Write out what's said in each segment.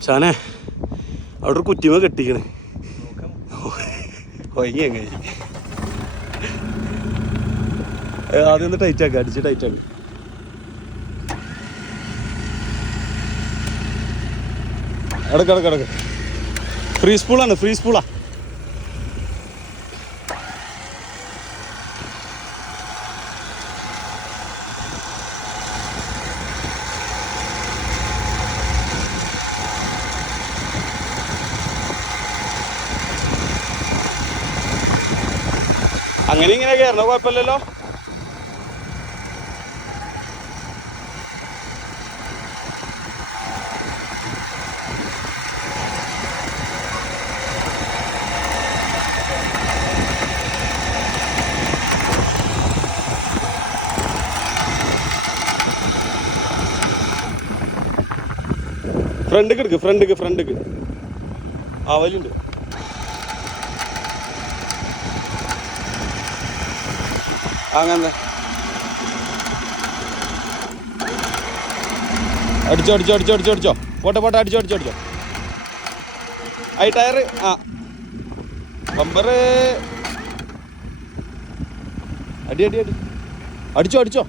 ഷാനെ അവിടെ ഒരു കുറ്റിമ കെട്ടിക്കണേ കൊയങ്ങി എങ്ങനെ ആദ്യം ഒന്ന് ടൈറ്റ് ആക്കുക അടിച്ച് ടൈറ്റ് ആക്കുക അടക്ക് ഫ്രീ സ്പൂളാണ് ഫ്രീ സ്പൂളാ അങ്ങനെ ഇങ്ങനെ കയറണോ കുഴപ്പമില്ലല്ലോ ഫ്രണ്ടിക്ക് എടുക്ക് ഫ്രണ്ടിക്ക് അവലുണ്ട് അങ്ങനെ അടിച്ചോ പോട്ടെ അടിച്ചോ ഐ ടയർ ആ ബമ്പർ അടി അടിച്ചോ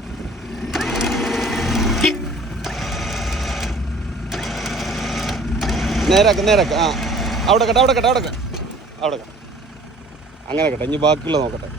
നേരാക്ക ആ അവിടെ കട്ടെ അങ്ങനെ കേട്ടെ ഇനി ബാക്കിയുള്ള നോക്കട്ടെ